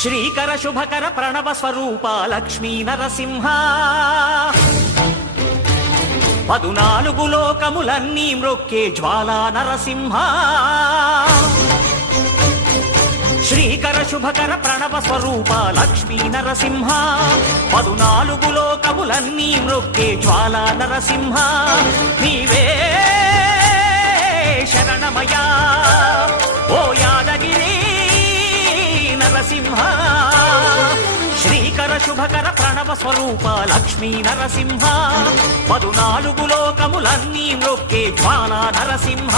శ్రీకర శుభకర ప్రణవ స్వరూప లక్ష్మీ నరసింహ 14 లోకములన్నీ మ్రొక్కే జ్వాలా నరసింహ శ్రీకర శుభకర ప్రణవ స్వరూప లక్ష్మీ నరసింహ 14 లోకములన్నీ మ్రొక్కే జ్వాలా నరసింహ నీవే శరణమయా ఓ యాదగిరి నరసింహ శ్రీకర శుభకర ప్రణవ స్వరూప లక్ష్మీ నరసింహ 14 లోకములన్నీ మ్రొక్కే జ్వాలా నరసింహ